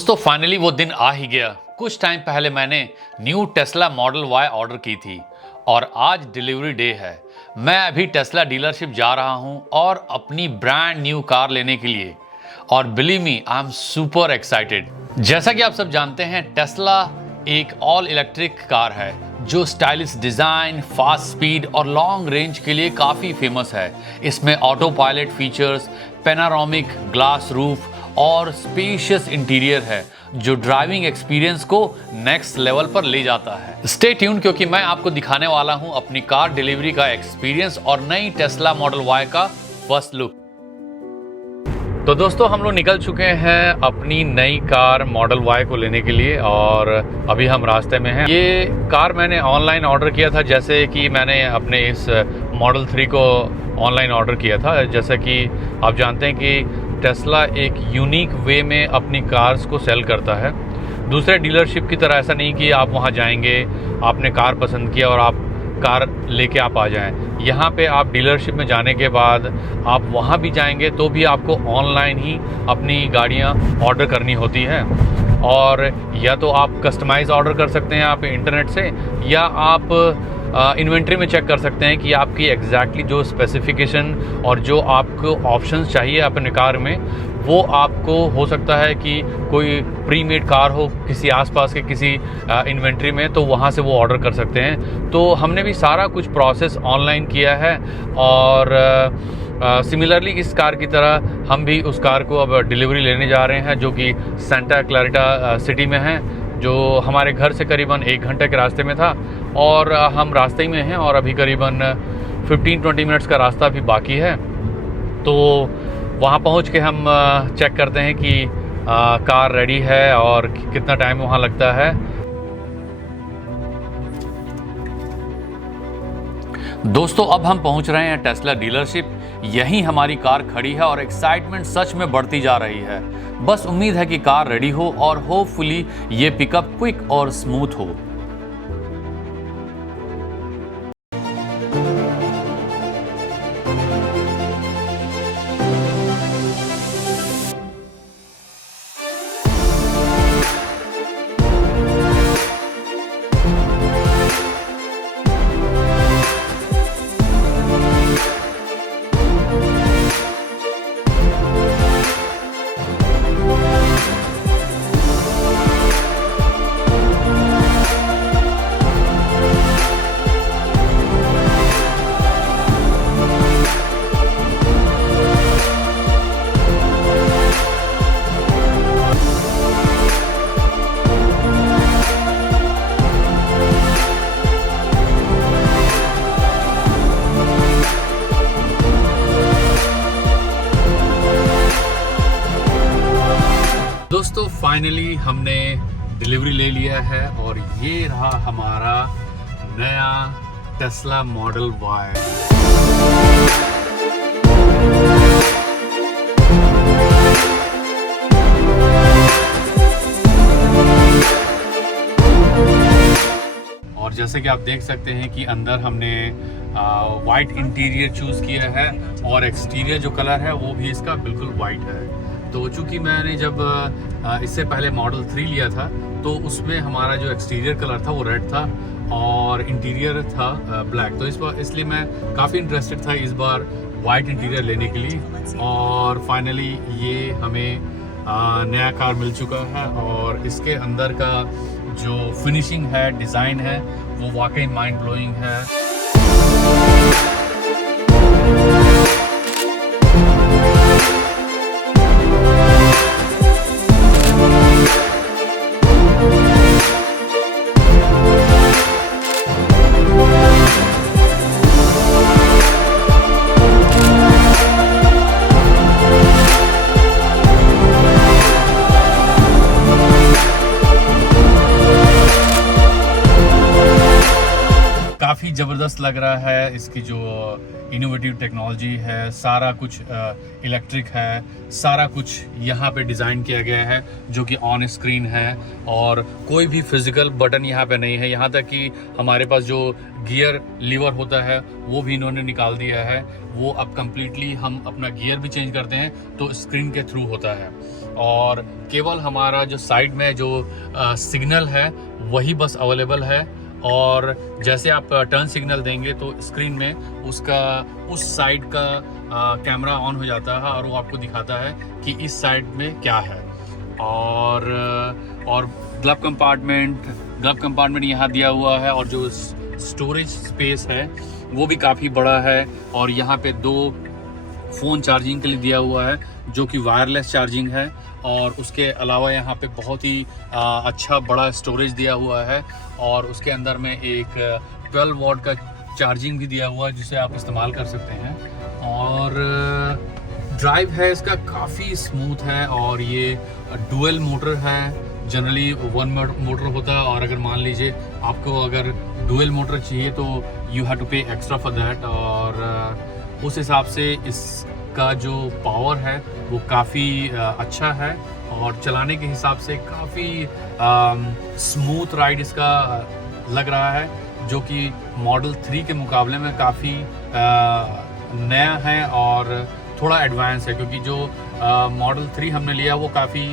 दोस्तों फाइनली वो दिन आ ही गया। कुछ टाइम पहले मैंने new Tesla Model Y order की थी और आज डिलीवरी डे है। मैं अभी टेस्ला डीलरशिप जा रहा हूं और अपनी ब्रांड न्यू कार लेने के लिए, और believe me I am super excited. जैसा कि आप सब जानते हैं, टेस्ला एक ऑल इलेक्ट्रिक कार है जो स्टाइलिश डिज़ाइन, फास्ट स्पीड और लॉन्ग रेंज के लिए काफ़ी फेमस है। इसमें auto pilot features, panoramic glass roof और स्पेशियस इंटीरियर है जो ड्राइविंग एक्सपीरियंस को नेक्स्ट लेवल पर ले जाता है। स्टे ट्यून, क्योंकि मैं आपको दिखाने वाला हूं अपनी कार डिलीवरी का एक्सपीरियंस और नई टेस्ला मॉडल वाई का फर्स्ट लुक। तो दोस्तों हम लोग निकल चुके हैं अपनी नई कार मॉडल वाई को लेने के लिए और अभी हम रास्ते में हैं। ये कार मैंने ऑनलाइन ऑर्डर किया था, जैसे कि मैंने अपने इस मॉडल 3 को ऑनलाइन ऑर्डर किया था। जैसे कि आप जानते हैं कि टेस्ला एक यूनिक वे में अपनी कार्स को सेल करता है। दूसरे डीलरशिप की तरह ऐसा नहीं कि आप वहां जाएंगे, आपने कार पसंद किया और आप कार लेके आप आ जाएं। यहाँ पे आप डीलरशिप में जाने के बाद आप वहाँ भी जाएंगे तो भी आपको ऑनलाइन ही अपनी गाड़ियाँ ऑर्डर करनी होती हैं, और या तो आप कस्टमाइज़ ऑर्डर कर सकते हैं आप इंटरनेट से, या आप इन्वेंट्री में चेक कर सकते हैं कि आपकी एग्जैक्टली जो स्पेसिफिकेशन और जो आपको ऑप्शंस चाहिए अपने कार में, वो आपको हो सकता है कि कोई प्री मेड कार हो किसी आसपास के किसी इन्वेंट्री में, तो वहाँ से वो ऑर्डर कर सकते हैं। तो हमने भी सारा कुछ प्रोसेस ऑनलाइन किया है और सिमिलरली इस कार की तरह हम भी उस कार को अब डिलीवरी लेने जा रहे हैं, जो कि सेंटा क्लैरिटा सिटी में है, जो हमारे घर से करीबन 1 घंटे के रास्ते में था और हम रास्ते में हैं और अभी करीबन 15-20 मिनट्स का रास्ता भी बाकी है। तो वहाँ पहुँच के हम चेक करते हैं कि कार रेडी है और कितना टाइम वहाँ लगता है। दोस्तों अब हम पहुँच रहे हैं टेस्ला डीलरशिप। यहीं हमारी कार खड़ी है और एक्साइटमेंट सच में बढ़ती जा रही है। बस उम्मीद है कि कार रेडी हो और होपफुली ये पिकअप क्विक और स्मूथ हो। दोस्तों फाइनली हमने डिलीवरी ले लिया है और ये रहा हमारा नया टेस्ला मॉडल वाई। और जैसे कि आप देख सकते हैं कि अंदर हमने वाइट इंटीरियर चूज़ किया है और एक्सटीरियर जो कलर है वो भी इसका बिल्कुल वाइट है। तो चूँकि मैंने जब इससे पहले मॉडल 3 लिया था तो उसमें हमारा जो एक्सटीरियर कलर था वो रेड था और इंटीरियर था ब्लैक, तो इसलिए मैं काफ़ी इंटरेस्टेड था इस बार वाइट इंटीरियर लेने के लिए। और फाइनली ये हमें नया कार मिल चुका है और इसके अंदर का जो फिनिशिंग है, डिज़ाइन है, वो वाकई माइंड ब्लोइंग है। काफ़ी ज़बरदस्त लग रहा है। इसकी जो इनोवेटिव टेक्नोलॉजी है, सारा कुछ इलेक्ट्रिक है, सारा कुछ यहाँ पे डिज़ाइन किया गया है जो कि ऑन स्क्रीन है, और कोई भी फिज़िकल बटन यहाँ पे नहीं है। यहाँ तक कि हमारे पास जो गियर लीवर होता है वो भी इन्होंने निकाल दिया है। वो अब कम्प्लीटली हम अपना गियर भी चेंज करते हैं तो स्क्रीन के थ्रू होता है, और केवल हमारा जो साइड में जो सिग्नल है वही बस अवेलेबल है। और जैसे आप टर्न सिग्नल देंगे तो स्क्रीन में उसका उस साइड का कैमरा ऑन हो जाता है और वो आपको दिखाता है कि इस साइड में क्या है। और ग्लव कंपार्टमेंट यहाँ दिया हुआ है, और जो स्टोरेज स्पेस है वो भी काफ़ी बड़ा है। और यहाँ पे 2 फ़ोन चार्जिंग के लिए दिया हुआ है जो कि वायरलेस चार्जिंग है, और उसके अलावा यहाँ पे बहुत ही अच्छा बड़ा स्टोरेज दिया हुआ है, और उसके अंदर में एक 12 वॉट का चार्जिंग भी दिया हुआ है जिसे आप इस्तेमाल कर सकते हैं। और ड्राइव है इसका काफ़ी स्मूथ है, और ये डुअल मोटर है। जनरली 1 मोटर होता है, और अगर मान लीजिए आपको अगर डुअल मोटर चाहिए तो यू हैव टू पे एक्स्ट्रा फॉर दैट। और उस हिसाब से इसका जो पावर है वो काफ़ी अच्छा है, और चलाने के हिसाब से काफ़ी स्मूथ राइड इसका लग रहा है, जो कि मॉडल 3 के मुकाबले में काफ़ी नया है और थोड़ा एडवांस है। क्योंकि जो मॉडल 3 हमने लिया वो काफ़ी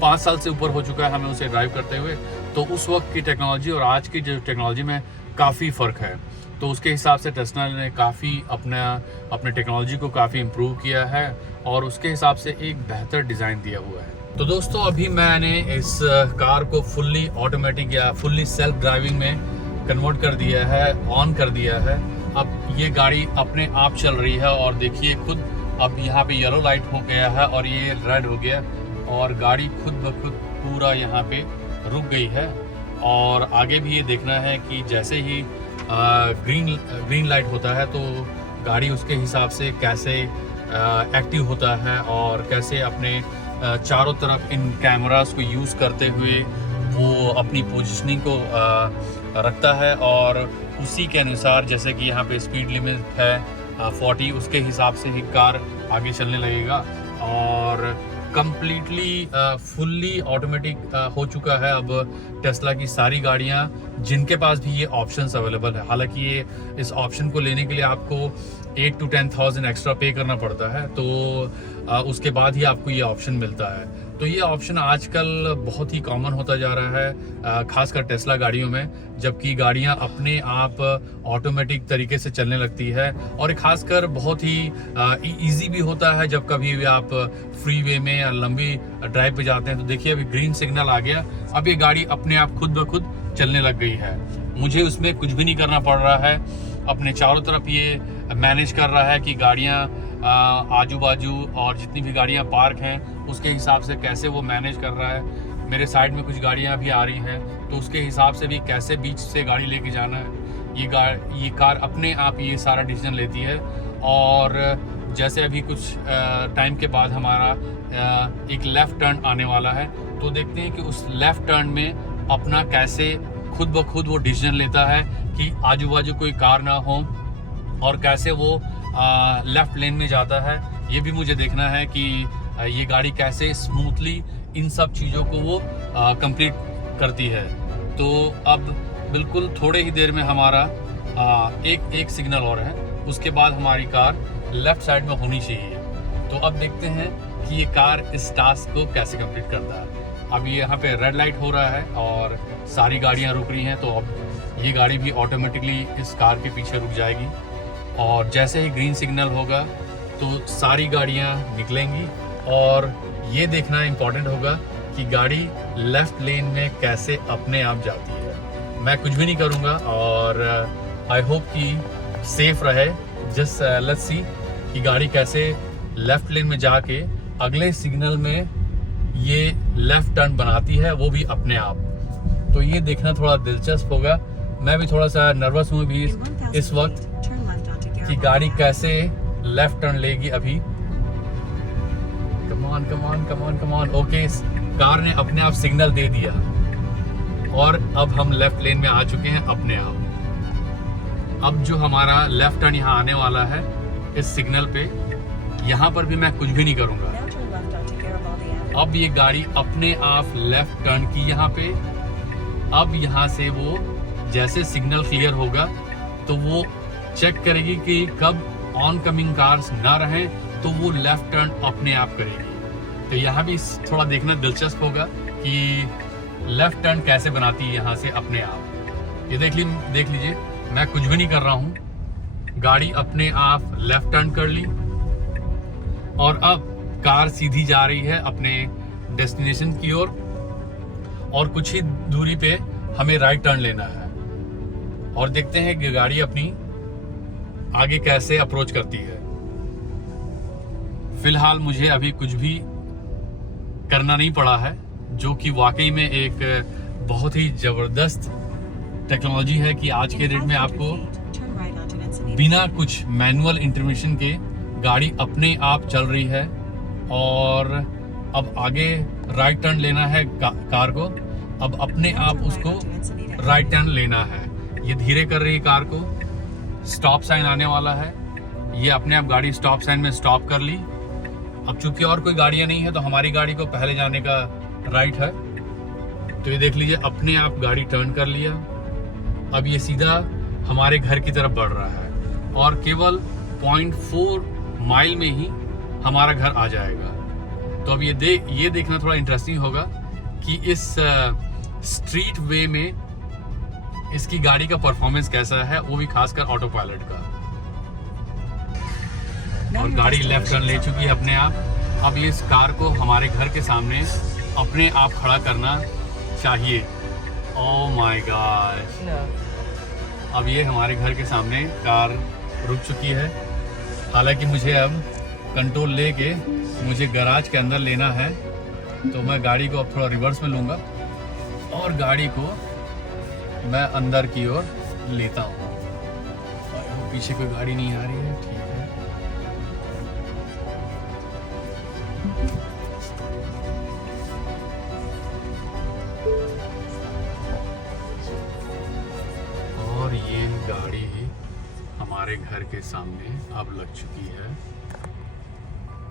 5 साल से ऊपर हो चुका है हमें उसे ड्राइव करते हुए, तो उस वक्त की टेक्नोलॉजी और आज की जो टेक्नोलॉजी में काफ़ी फ़र्क है। तो उसके हिसाब से टेस्ला ने काफ़ी अपने टेक्नोलॉजी को काफ़ी इम्प्रूव किया है, और उसके हिसाब से एक बेहतर डिज़ाइन दिया हुआ है। तो दोस्तों अभी मैंने इस कार को फुल्ली ऑटोमेटिक या फुल्ली सेल्फ ड्राइविंग में कन्वर्ट कर दिया है, ऑन कर दिया है। अब ये गाड़ी अपने आप चल रही है, और देखिए खुद अब यहाँ पे येलो लाइट हो गया है और ये रेड हो गया, और गाड़ी खुद ब खुद पूरा यहाँ पे रुक गई है। और आगे भी ये देखना है कि जैसे ही ग्रीन लाइट होता है तो गाड़ी उसके हिसाब से कैसे एक्टिव होता है, और कैसे अपने चारों तरफ इन कैमरास को यूज़ करते हुए वो अपनी पोजीशनिंग को रखता है। और उसी के अनुसार जैसे कि यहाँ पे स्पीड लिमिट है 40, उसके हिसाब से ही कार आगे चलने लगेगा। और कम्प्लीटली फुल्ली ऑटोमेटिक हो चुका है अब टेस्ला की सारी गाड़ियाँ जिनके पास भी ये ऑप्शंस अवेलेबल है। हालांकि ये इस ऑप्शन को लेने के लिए आपको 8 to 10,000 एक्स्ट्रा पे करना पड़ता है, तो उसके बाद ही आपको ये ऑप्शन मिलता है। तो ये ऑप्शन आजकल बहुत ही कॉमन होता जा रहा है, खासकर टेस्ला गाड़ियों में, जबकि गाड़ियां अपने आप ऑटोमेटिक तरीके से चलने लगती है। और खासकर बहुत ही इजी भी होता है जब कभी भी आप फ्री वे में या लंबी ड्राइव पे जाते हैं। तो देखिए अभी ग्रीन सिग्नल आ गया, अब ये गाड़ी अपने आप खुद ब खुद चलने लग गई है। मुझे उसमें कुछ भी नहीं करना पड़ रहा है, अपने चारों तरफ ये मैनेज कर रहा है कि गाड़ियाँ आजू बाजू और जितनी भी गाड़ियाँ पार्क हैं उसके हिसाब से कैसे वो मैनेज कर रहा है। मेरे साइड में कुछ गाड़ियाँ भी आ रही हैं तो उसके हिसाब से भी कैसे बीच से गाड़ी लेके जाना है, ये कार अपने आप ये सारा डिसीजन लेती है। और जैसे अभी कुछ टाइम के बाद हमारा एक लेफ़्ट टर्न आने वाला है, तो देखते हैं कि उस लेफ़्ट टर्न में अपना कैसे खुद ब खुद वो डिसीजन लेता है कि आजू बाजू कोई कार ना हो, और कैसे वो लेफ़्ट लेन में जाता है। ये भी मुझे देखना है कि ये गाड़ी कैसे स्मूथली इन सब चीज़ों को वो कंप्लीट करती है। तो अब बिल्कुल थोड़े ही देर में हमारा एक सिग्नल और है, उसके बाद हमारी कार लेफ़्ट साइड में होनी चाहिए। तो अब देखते हैं कि ये कार इस टास्क को कैसे कंप्लीट करता है। अब ये यहाँ पे रेड लाइट हो रहा है और सारी गाड़ियाँ रुक रही हैं, तो अब ये गाड़ी भी ऑटोमेटिकली इस कार के पीछे रुक जाएगी। और जैसे ही ग्रीन सिग्नल होगा तो सारी गाड़ियाँ निकलेंगी, और ये देखना इम्पॉर्टेंट होगा कि गाड़ी लेफ़्ट लेन में कैसे अपने आप जाती है। मैं कुछ भी नहीं करूँगा, और आई होप कि सेफ रहे। जस्ट लेट्स सी कि गाड़ी कैसे लेफ़्ट लेन में जाके अगले सिग्नल में ये लेफ़्ट टर्न बनाती है, वो भी अपने आप। तो ये देखना थोड़ा दिलचस्प होगा। मैं भी थोड़ा सा नर्वस हूँ भी इस वक्त कि गाड़ी कैसे लेफ़्ट टर्न लेगी अभी। कमान कमान कमान कमान। ओके, कार ने अपने आप सिग्नल दे दिया और अब हम लेफ़्ट लेन में आ चुके हैं अपने आप। अब जो हमारा लेफ्ट टर्न यहाँ आने वाला है इस सिग्नल पे, यहाँ पर भी मैं कुछ भी नहीं करूँगा। अब ये गाड़ी अपने आप लेफ्ट टर्न की यहाँ पे। अब यहाँ से वो जैसे सिग्नल क्लियर होगा तो वो चेक करेगी कि कब ऑन कमिंग कार्स ना रहें, तो वो लेफ्ट टर्न अपने आप करेगी। तो यहाँ भी थोड़ा देखना दिलचस्प होगा कि लेफ्ट टर्न कैसे बनाती है यहाँ से अपने आप। ये देख लीजिए, मैं कुछ भी नहीं कर रहा हूँ, गाड़ी अपने आप लेफ्ट टर्न कर ली और अब कार सीधी जा रही है अपने डेस्टिनेशन की ओर और कुछ ही दूरी पे हमें राइट टर्न लेना है। और देखते हैं कि गाड़ी अपनी आगे कैसे अप्रोच करती है। फिलहाल मुझे अभी कुछ भी करना नहीं पड़ा है, जो कि वाकई में एक बहुत ही ज़बरदस्त टेक्नोलॉजी है कि आज के डेट में आपको बिना कुछ मैनुअल इंटरवेंशन के गाड़ी अपने आप चल रही है। और अब आगे राइट टर्न लेना है कार को, अब अपने आप उसको राइट टर्न लेना है। ये धीरे कर रही है कार को, स्टॉप साइन आने वाला है, ये अपने आप गाड़ी स्टॉप साइन में स्टॉप कर ली। अब चूंकि और कोई गाड़ियाँ नहीं है तो हमारी गाड़ी को पहले जाने का राइट है। तो ये देख लीजिए, अपने आप गाड़ी टर्न कर लिया। अब ये सीधा हमारे घर की तरफ बढ़ रहा है और केवल 0.4 माइल में ही हमारा घर आ जाएगा। तो अब ये देखना थोड़ा इंटरेस्टिंग होगा कि इस स्ट्रीट वे में इसकी गाड़ी का परफॉर्मेंस कैसा है, वो भी खासकर ऑटो पायलट का। और गाड़ी लेफ्ट टर्न ले चुकी है अपने आप। अब ये इस कार को हमारे घर के सामने अपने आप खड़ा करना चाहिए। ओह माय गॉड, अब ये हमारे घर के सामने कार रुक चुकी है। हालांकि मुझे अब कंट्रोल लेके मुझे गैराज के अंदर लेना है, तो मैं गाड़ी को अब थोड़ा रिवर्स में लूँगा और गाड़ी को मैं अंदर की ओर लेता हूँ। पीछे कोई गाड़ी नहीं आ रही है, ठीक है। और ये गाड़ी हमारे घर के सामने अब लग चुकी है।